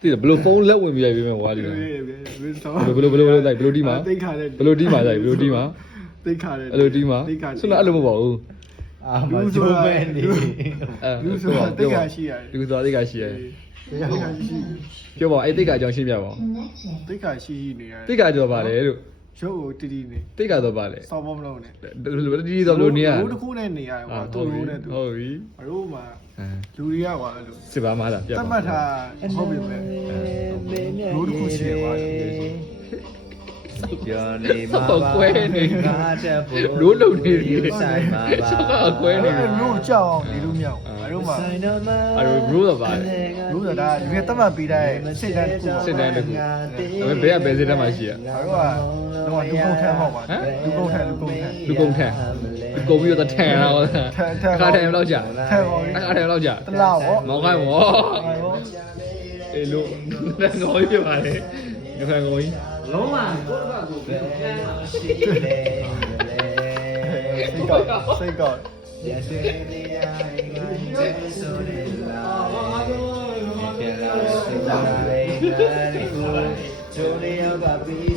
သိတယ်ဘလို့ဖုန်းလက်ဝင်ပြရိုက်ပေးမယ်ကွာဒီလိုဘလို့လိုက်ဘလို့တီးမှာဘလို့တီးမှာလိုက်ဘလို့တီးမှာ တိတ်ခါတယ် အဲ့လိုတီးမှာဆွမ်းအဲ့လိုမဟုတ်ပါဘူး အာမကျိုးပဲနေ လူဆိုတာတိတ်ခါရှိရတယ် လူဆိုတာတိတ်ခါရှိရတယ် တိတ်ခါရှိ ပြောပါအဲ့တိတ်ခါအကြောင်းရှင်းပြပါဦး တိတ်ခါရှိနေရတယ် တိတ်ခါကြောပါလေလို့ ရုပ်ကိုတီးတီးနေ တိတ်ခါတော့ပါလေ စောင်းမလို့နဲ့ တီးတော့လို့နေရ ဘူးတစ်ခုနဲ့နေရတယ်ကွာသူ့ရိုးနဲ့သူ ဟုတ်ပြီ အရိုးမှာလူတွေကကွာအဲ့လို စစ်ပါမလားပြ တတ်မှတ်ထားဟုတ်ပြီမဲ့ရိုးတစ်ခုရှိရကွာ ပြောနေမှာငါချက်ဖို့ ရိုးလုံနေပြီ ဆိုင်မှာပါ ချောက်ကကွဲနေပြီ လို့ကြောက်အောင်နေလို့မရဘူးအရိုးမှာ ဆိုင်တော့မှာ အဲ့လို bro တော့ပါလေ ရိုးဆိုတာဒီကတတ်မှတ်ပေးတဲ့စိတ်ဓာတ်တစ်ခုပေါ့ စစ်တမ်းတစ်ခုဒါပေမဲ့ဘယ်ကဘယ်စစ်တမ်းမှရှိရ အရိုးကတော့လူကုန်ထမ်းပေါ့ကွာလူကုန်ထမ်း လူကုန်ထန်ကုန်ပြီးတော့ထန်တော့ခါထန်တော့ကြာ ထမ်းပါဘူး ခါထန်တော့ကြာ တလားပေါ့ မောင်းခိုင်းမောအေးလို့ငေါ်ကြီးပြပါလေငါငေါ်ကြီး လုံးဝကိုယ့်ဘက်ကိုဘယ်မှာရှိလဲ စိတ်ကောက် ရတဲ့နေရာငါတဲ့ဆိုရလာပြန်လာစတာလေးကိုချိုးရပါပြီ